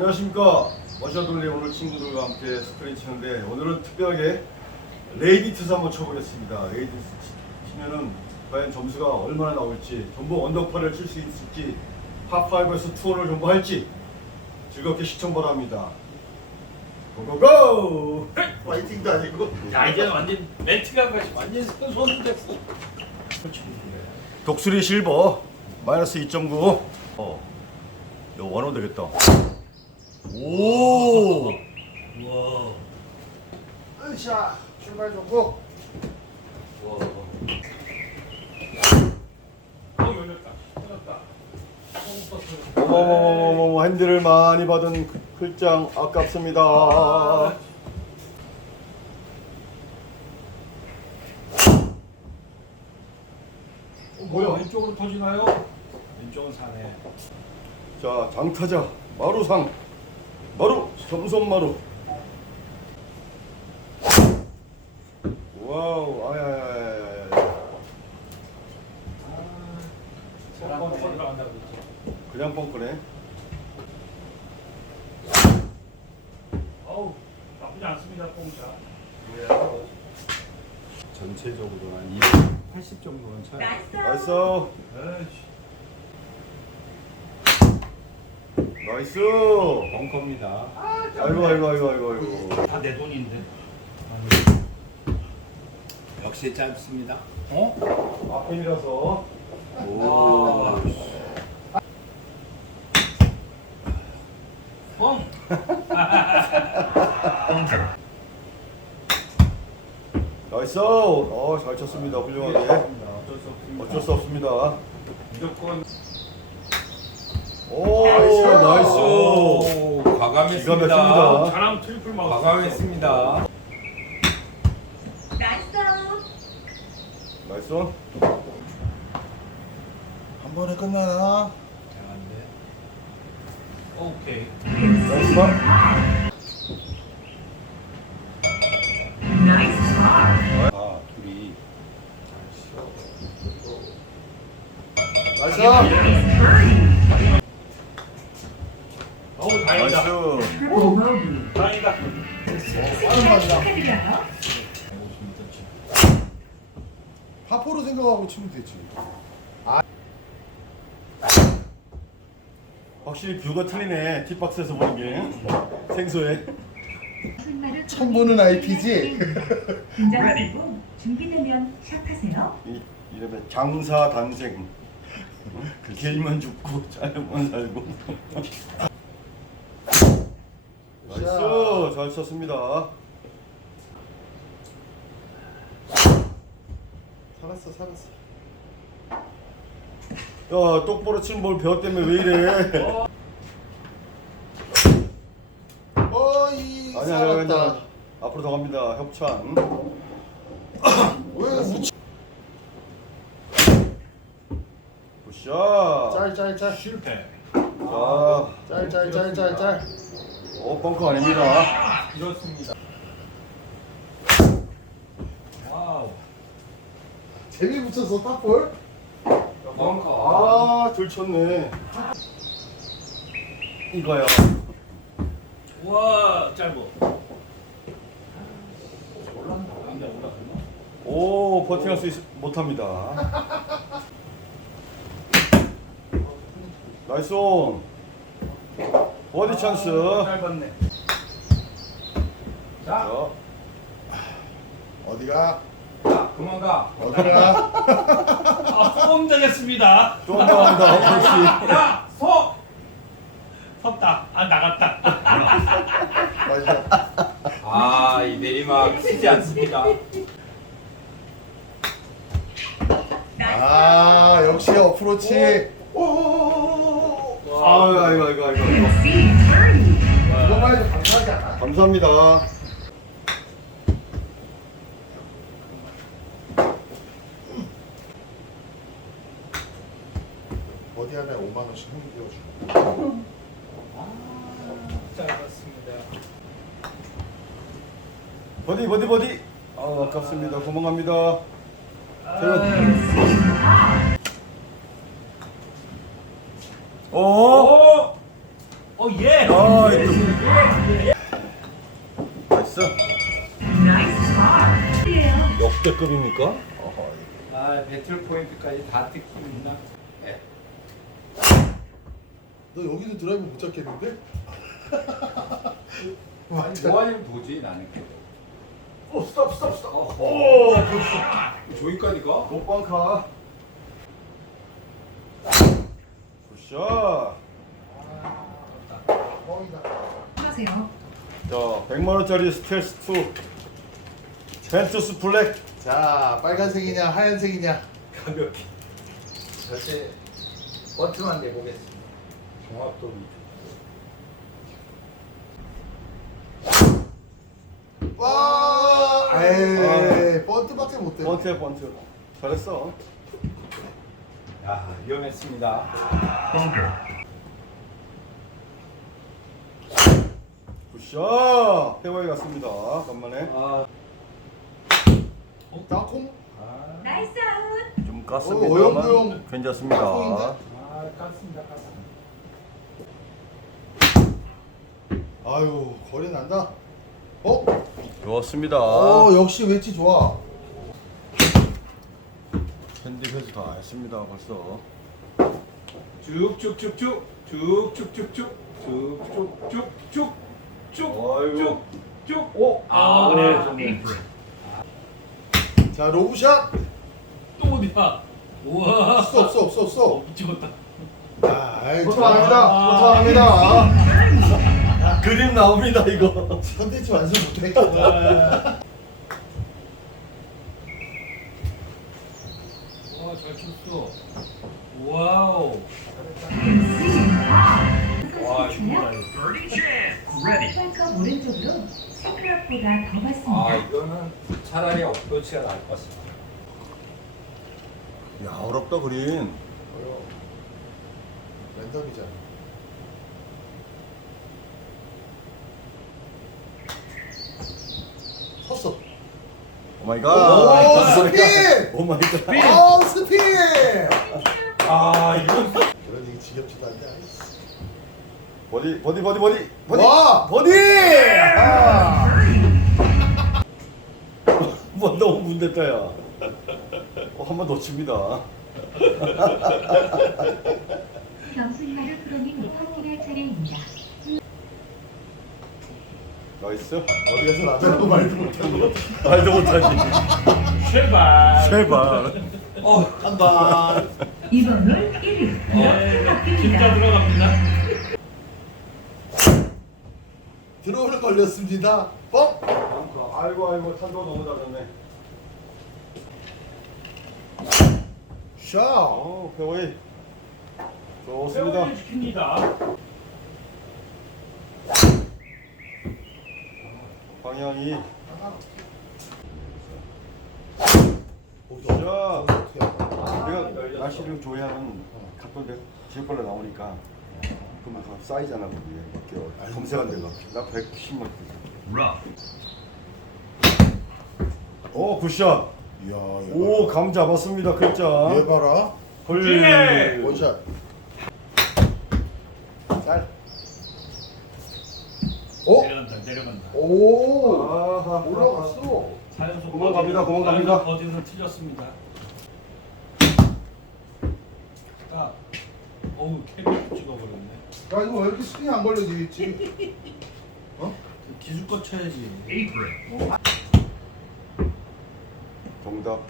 안녕하십니까. 머셔돌리 오늘 친구들과 함께 스크린 치는데 오늘은 특별하게 레이디트스 한번 쳐보겠습니다. 레이디트 치- 치면은 과연 점수가 얼마나 나올지 전부 언더파를 칠 수 있을지 팝5에서 투어를 전부 할지 즐겁게 시청 바랍니다. 고고고! 파이팅도 아니고. 야 이제는 완전 멘트가 완전 손 됐어. 독수리 실버 마이너스 2.9 어, 이거 원호 되겠다 오 우와. 으쌰 출발 좋고 우와. 어. 어머머머머머 핸들을 많이 받은 그- 글장 아깝습니다. 어, 뭐야 왼쪽으로 터지나요? 왼쪽은 사네. 자 장타자 마루상 마루 점선 마루. 와우 아야야야야야. 들어간다 그랬죠. 그냥 뻥크네. 어우 나쁘지 않습니다 공차. 전체적으로 한 280 정도는 차요. 나이스 에이씨. 나이스. 벙커입니다. 아이고 아이고 아이고 아이고 아이고. 다 내 돈인데. 역시 짧습니다. 어? 앞편이라서. 오. 뻥. 나이스. 어 잘 쳤습니다 훌륭하게. 어쩔 수 없습니다. 어쩔 수 없습니다. 무조건 오 나이스. 오, 과감했습니다. 기가 막힙니다. 잘하면 트리플 마우스. 과감했습니다. 나이스 나이스. 한 번에 끝나나 잘한데. 오케이. 나이스 봐. 나이스 아, 둘이 나이스 어우 다행이다. 나이스. 다행이다. 축하드려요 파포로 생각하고 치면 되지 확실히 뷰가 틀리네. 팁박스에서 보는 게 생소해. 처음 보는 IP지? 긴장하시고 준비되면 샷하세요 이 이름에 장사 단생. 그 길면 죽고 짧으면 살고. 나이스 잘 쳤습니다. 살았어 살았어 야 똑바로 친볼 배웠 때문에 왜 이래? 어이 아니야 아니야 아니야. 앞으로 더 갑니다. 협찬. 왜 우측 굿샷. 짤짤짤 실패. 자, 짤짤짤짤짤 어 벙커 아닙니다. 이렇습니다. 와우. 재미 붙여서 탑볼 벙커. 아, 들 쳤네. 이거야. 와 짧어. 오, 버팅할 수 있, 못합니다. 나이스 온. 버디 찬스. 짧았네. 자, 자, 어디가 자 그만 가. 어디가 아 소금 되겠습니다. 좀더 한다. 그렇지. 야 서. 섰다. 아 나갔다. 맞아 아, 이 내리막 치지 않습니다. 아 역시 어프로치 아이고, 아이고, 아이고, 아이고. 시 트리 이거만 해도 감사하지 않아? 감사합니다. 어디 하나에 5만 원씩 현금 띄워주고 짧았습니다. 버디, 버디, 버디. 아, 아깝습니다. 도망갑니다. 오, 오. 어어 예. 아, 파. 예요. 역대급입니까? 아 배틀 포인트까지 다 뜯깁니다. 네. 너 여기도 드라이브 못 잡겠는데? 아니 뭐 하냐면 도지 나는. 오, 스톱, 스톱, 스톱. 오, 저기까지 가? 못방카. 굿샷. 뻥이다. 하세요. 자, 100만 원짜리 스텔스 2. 펜투스 블랙. 자, 빨간색이냐 하얀색이냐? 가볍게. 절대 버튼만 내보겠습니다. 종합도 와, 에이, 번트밖에 못 돼. 번트야, 번트. 잘했어. 야 위험했습니다. 굿샷. 페어웨이 갔습니다. 간만에. 아? 아, 나이스 아웃. 좀 어, 어영부영. 깠습니다만 괜찮습니다. 아 깠습니다, 깠습니다. 아유, 거리 난다. 어? 좋았습니다. 어, 역시 웨지 좋아. 캔디 회수 다 했습니다. 벌써. 쭉쭉쭉쭉 쭉쭉쭉쭉 아이고. 쭉쭉쭉쭉쭉 오! 아 그래. 좋네. 자, 로브샷. 또 어디야? 우와. 없어, 없어, 없어, 없어. 어, 미치겠다. 아, 아이, 포토합니다. 포토합니다. 그림 나옵니다 이거. 컨텐츠 완성 못했겠다. 와, 잘 쳤어. 와우. 와, 정말. 컵 오른쪽으로 세클럽보다 더 아. 이거는 차라리 어프로치가 나을 것 같습니다. 야 어렵다 그림. 랜덤이잖아. 섰어. 오 마이 오, 갓. 스핀! 오 마이 갓. 아, 스핀! 아 이건 그런 얘기 지겹지도 않네. 아이씨. 버디 버디 버디 버디 버디. 와! 버디. 아. 뭐 너무 문댔다야. 어, 한번 더 칩니다. 경순마루 프로님 퍼팅할 차례입니다. 나이스. 어디 가서 라면도 말도 못하고. 말도 못하지. 제발. 제발. 어 한다. 이번 홀 1위. 네, 진짜. 들어갑니다. 들어오는 걸렸습니다. 뻥! 아이고 아이고 탄도 너무 낮았네. 샤! 어 페어웨이. 좋습니다. 세월을 지킵니다. 오, 자. 야. 내가 날씨를 조회하는 각도 내 지역별로 나오니까 그러면 다 쌓이잖아 거기에 이렇게 검색한 데가 나 110만 오 굿샷 이야, 얘오감 잡았습니다 글자 봐라. 얘 봐라. 헐 원샷. 짤. 어? 내려간다, 내려간다. 오! 아하 올라갔어. 자연속 그만 갑니다, 그만 갑니다. 버디로 틀렸습니다. 딱. 어우, 캐릭터 찍어버렸네. 야, 이거 왜 이렇게 스크린 안 걸려, 니 지금? 어? 그 기술껏 쳐야지. 정답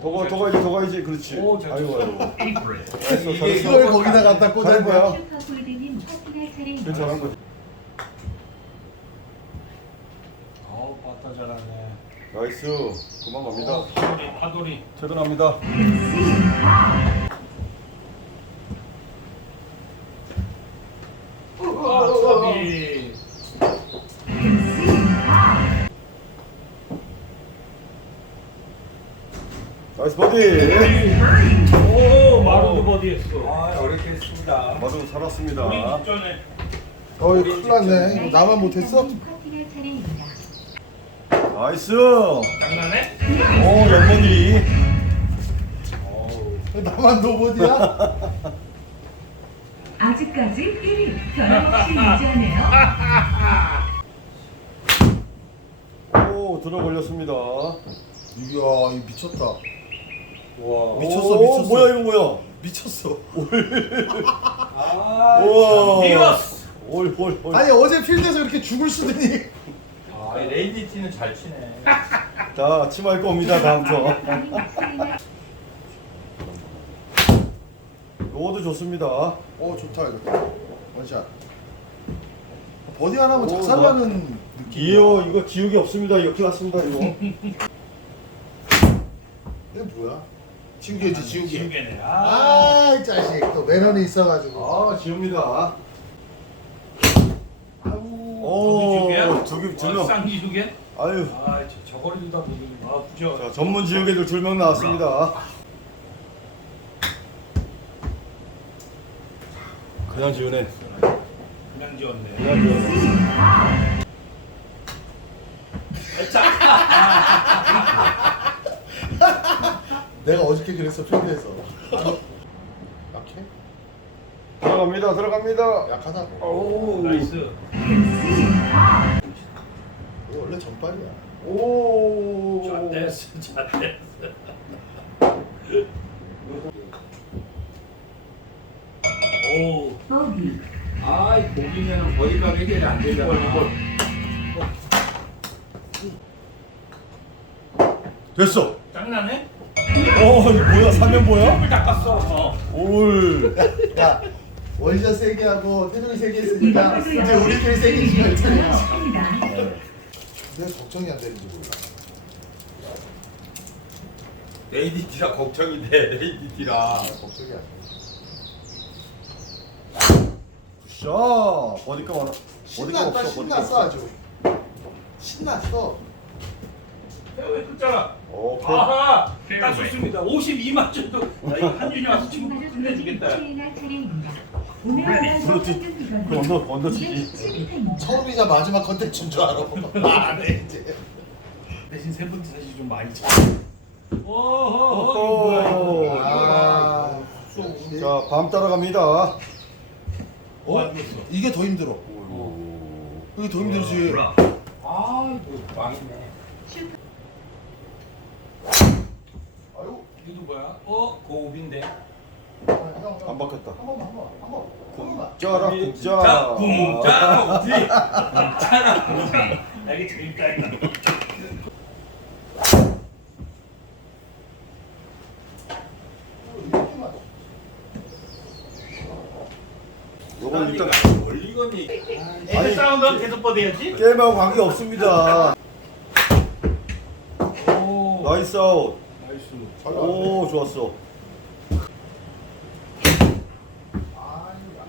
더, 가, 더 가야지 더 가야지 그렇지 오, 잘 아이고. 아이고 잘했어 이게 잘했어 이걸 거기다 갖다 꽂아. 잘한 거야 슈퍼골드님 퍼팅할 차례입니다. 그래 잘한 거지 빠따 잘하네. 나이스 그만 갑니다 어, 파도리, 파도리. 퇴근합니다 아, 탑이. 나이스 버디 오, 마루도 버디했어. 아 어렵게 했습니다. 마루 살았습니다 우리 직전에. 어이, 큰일 났네. 이거 나만 못했어? 퍼팅할 차례입니다. 나이스 장난해? 오 연번이 나만 노보디야? 아직까지 1위 변함없이 유지하네요. 오 들어 걸렸습니다. 이야 이 미쳤다. 와. 미쳤어, 오, 미쳤어. 뭐야 이거 뭐야? 미쳤어. 아, 우와. 미웠어. 올 올 올. 아니 어제 필드에서 이렇게 죽을 수더니. 아, 이 레이디티는 잘 치네. 자 치마 입고 옵니다 다음 턴. 로드 좋습니다. 어 좋다 이거. 원샷. 버디 하나면 오, 작살나는 느낌. 이요 이거 지우개 없습니다. 이거 큰일 났습니다 이거. 이게 뭐야? 지우개지 지우개. 지우개네. 아. 아이 자식 또 매너는 있어가지고. 아 지웁니다. 아우. 오, 지우개야? 두개 두 어, 명. 쌍기 지우개? 아유, 아, 저 저거리도 다 모르는 아, 부죠. 자 전문 지우개들 두명 나왔습니다. 그냥 지우네. 그냥 지웠네. 그냥 지우네. 내가 어저께 그랬어 필드에서. 약해? 들어갑니다. 들어갑니다. 약하다고. 오, 나이스. 원래 전빨이야. 오. 잘 됐어. 잘 됐어. 오. 보기 아, 이 고기면 버디가 해결이 안 되잖아. 됐어. 짱나네? 어, 이거 뭐야? 사면 뭐야? 물 닦았어. 어. 올. 야 원샷 세개 하고 태종이 세개 했으니까 이제 우리끼리 세개 지가 있잖아. 내가 걱정이 안 되는지 몰라. 레이디티라 걱정이 돼. 레이디티라. 아, 걱정이 안 돼. 굿샷. 많아. 버디가 신났다 없어. 신났어 없어. 아주. 신났어. 왜 끝자라? 오케이. 아하! 딱 좋습니다. 52만 정도. 이거 한준이 와서 정신마루 끝내주겠다. 그 언더 언더 이제 치기. 17타입니다. 처음이자 마지막 컨텐츠인 줄 알아. 말안해 이제. 대신 세 번째 사실 좀 많이 쳐. 오. 오호호. 아. 자, 밤 따라갑니다. 어? 이게 더 힘들어. 이게 더 힘들지. 아, 이거 망했네. 아유. 이거 뭐야? 어? 고급인데. 안 바뀌었다. 한 번만 한 번. 한 번. 한 번만. 짜라 자, 국자. 붕자, 우지. 붕자라, 붕자. 나 이게 재밌다. 요건 일단 올리건이. 애들 사운드는 계속 뻗어야지. 게임하고 관계 없습니다. 오. 나이스 아웃. 나이스. 오, 좋았어.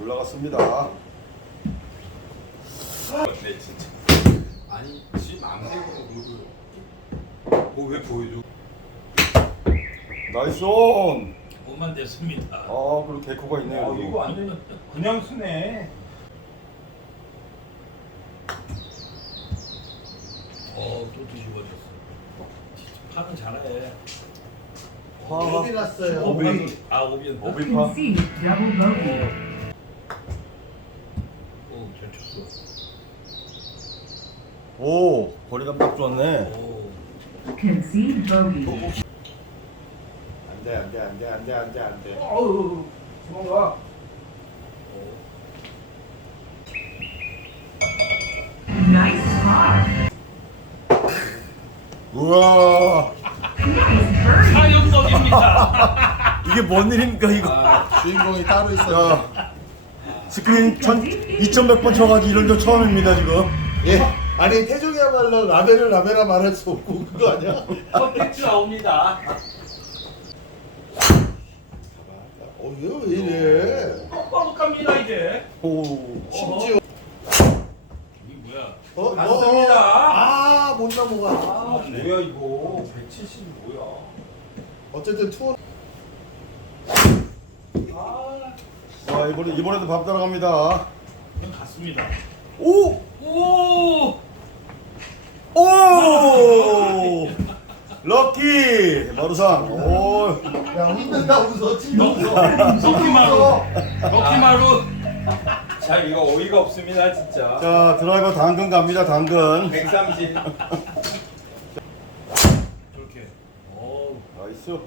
올라갔습니다. 네, 진짜. 아니, 지 맘대로 그걸. 뭐왜 보여줘? 나이스 온. 몸만 됐습니다. 아, 그리고 개코가 있네요. 아, 여기. 이거 완전 그냥 쓰네. 어, 또 뒤집어졌어. 파는 잘해. 화. 오비 났어요. 오비. 아. 캔시 더블 보기. 오, 잘 쳤어. 오, 거리감 딱 좋았네. 오. 안돼 안돼 안돼 안돼 안돼 안돼. 어우. 나이스 파. 우와. 사형법입니다. 이게 뭔 일입니까, 이거? 아, 주인공이 따로 있어. 야, 스크린 천, 2100번 쳐가지고 이런 적 처음입니다, 지금. 예. 아니 태종이야말로 라벨을 라벨라 말할 수 없고 그거 아니야? 컨텐츠 나옵니다. 어 이거 왜 이래? 뻑뻑합니다, 이제. 오. 심지어 이게 뭐야? 어? 맞습니다. 아, 못 넘어가. 아, 뭐야 이거? 170 뭐야? 어쨌든 투어 아, 자, 이번에, 이번에도 밥 따라갑니다. 그냥 갔습니다. 오! 오! 오! 럭키! 마루상. 오. 야 웃는다 웃어 지금 웃어. 럭키 마루. 럭키 마루. 참 이거 어이가 없습니다 진짜. 자 드라이버 당근 갑니다 당근 130. 저렇게. 오. 나이스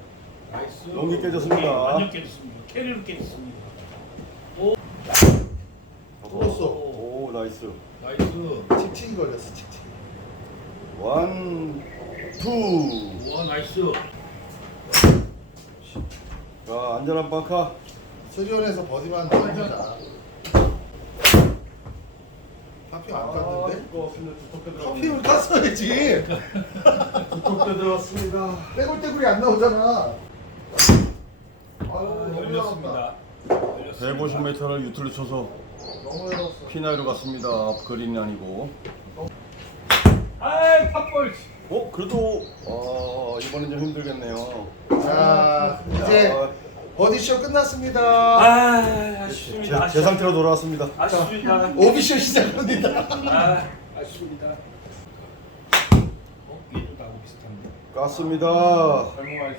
나이스. 용기 깨졌습니다 완전 깨졌습니다. 캐리로 깨졌습니다. 불었어. 오 나이스 나이스. 칙칙이 걸렸어 칙칙이. 원투 와 나이스. 자 안전한 빵카 스리온에서 버디만 나옵니다. 파핑 안 깠는데? 파핑을 깠어야지. 두껍게 들어왔습니다 떼굴떼굴이 안 나오잖아. 아유 아, 너무 열렸습니다. 열었다. 150m를 유틀로 쳐서 너무 열었어. 피나이로 갔습니다 그린이 아니고 아이 팝볼. 어 그래도 어, 이번엔 좀 힘들겠네요 자 이제 자, 버디쇼 끝났습니다. 아 제, 아쉽습니다. 제 상태로 돌아왔습니다 아쉽습니다. 오비쇼 시작합니다. 아 아쉽습니다. 어 얘도 나하고 비슷한데. 깠습니다 설명할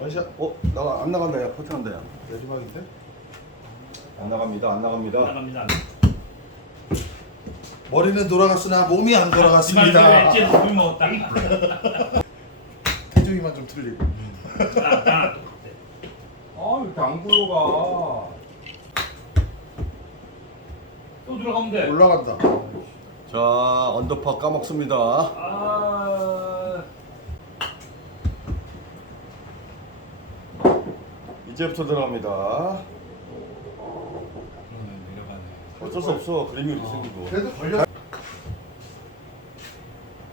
원샷 어 나가 안 나간다 야 퍼팅한다 야 내리막인데? 안 나갑니다 안 나갑니다 나갑니다. 머리는 돌아갔으나 몸이 안 돌아갔습니다. 물 먹었다. 태종이만 좀 틀리고. 아, 나 똑같 아. 이렇게 안 굴러가. 또 들어가면 돼. 올라간다. 자 언더파 까먹습니다 아. 이제부터 들어갑니다 그러네 내려가네. 어쩔 수 없어 그림이 이렇게 생기고 그래도 걸려.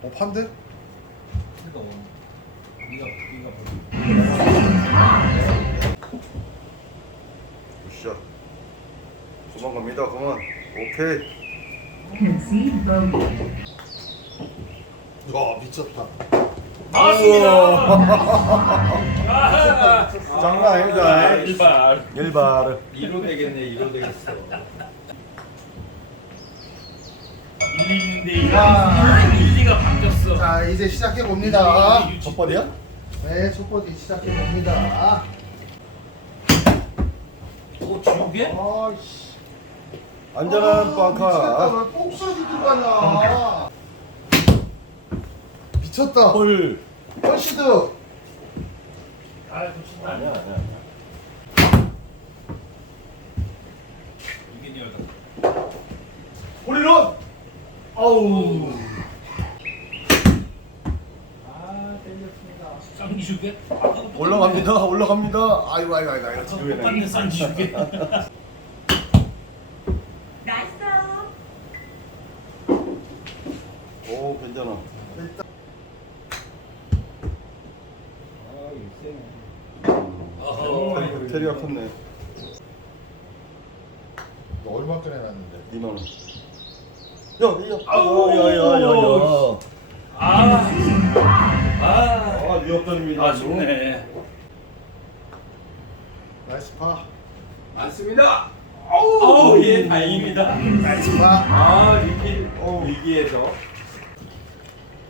어 판데? 그러니까 뭐, 네가 네가 뭐. 굿샷 도망갑니다 그만 오케이. 와 미쳤다. 나왔습니다. 아, 장난 아닙니다 일발. 일발 이로 되겠네. 이로 되겠어. 1, 2인데 1, 2가 바뀌었어. 자 이제 시작해 봅니다. 첫 번이야? 네, 첫 번째 시작해 봅니다. 오 지우개? 아이씨. 안전한 빵카 왜 폭소리 들어가냐? 미쳤다. 홀 헐시드. 아. 아니야 아니야 아니야 이게 내가 홀리런 아우. 땡겼습니다. 쌍지우개? 올라갑니다 올라갑니다 아이고 아이고 아이고 아이고 지금 똑같네 쌍지우개. Nice 오 괜찮아 아 이거 세네. 어허. 테리가 컸네 너 얼마 전에 났는데? 2만 원 야 야 아우. 야야야야야 아. 아. 아 위협전입니다 아 좋네. 나이스 파. 많습니다. 어우 예 다행입니다. 나이스 파. 아 위기 어 위기에서.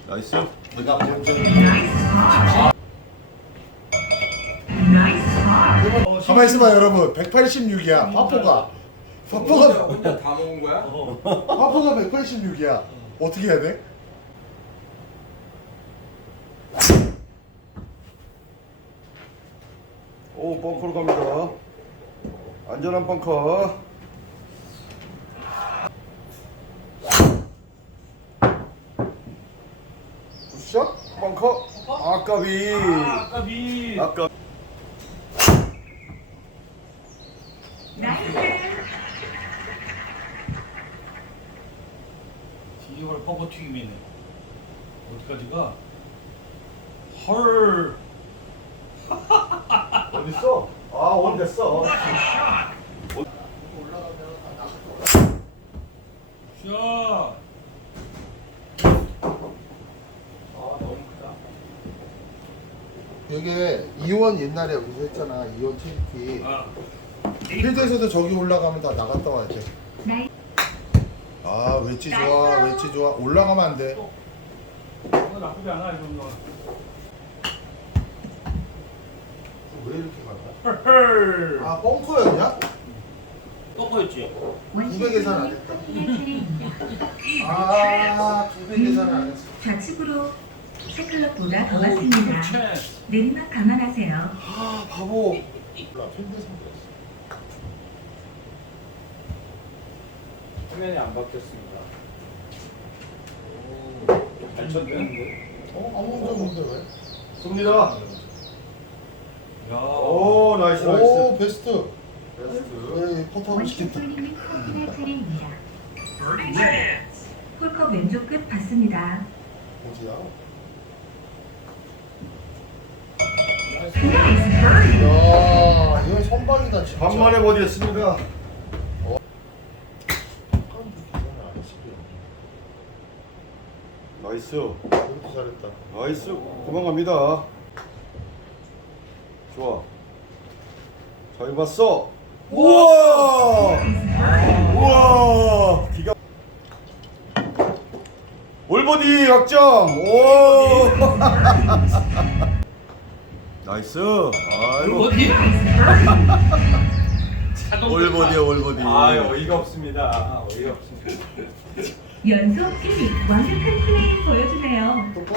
나이스 내가 본전. 가만 있어봐 여러분. 186이야. 파포가. 혼자, 파포가 혼자 다 먹은 거야? 파포가 186이야. 어떻게 해야 돼? 오 벙커로 갑니다 안전한 벙커 굿샷 벙커 아까비 아까비. 아까. 이걸 튀김이네. 어디까지 가? 헐. 어딨어? 아 온 됐어 샷. 아. 여기 이원 옛날에 여기서 했잖아. 이원 TVT. 아. 필드에서도 저기 올라가면 다 나갔다 와야 돼. Nice. 아 웨지 좋아 웨지 좋아 올라가면 안 돼. 이거 나쁘지 않아 이 정도. 왜 이렇게? 헐. 아 벙커였냐? 꺾어였지. 두배 계산 안 했다. 아, 두배 계산 안 했어. 좌측으로 세클럽보다 더 맞습니다. 내리막 감안하세요. 아, 바보. 화면이 안 바뀌었습니다. 잘 쳤는데. 어, 아무 문제 없는데 왜? 쏩니다. 야. 오, 나이스, 나이스. 오, 베스트. 베스트. 퍼터 하고 싶겠다. 커플의 차례입니다. 홀컵 왼쪽 끝 받습니다. 어디야? 나이스 버디. 야, 이건 선방이다 진짜. 반만에 버디했습니다. 약간 했어. 나이스. 잘했다. 나이스. 그만 갑니다. 좋아. 잘 봤어. 우와! 우와! 기가. 올버디 확정. 오! 나이스. 아이고. 어디? 올버디야, 올버디. 아 어이가 없습니다. 어이가 없습니다. 연속 1위 완벽한 플레이 거?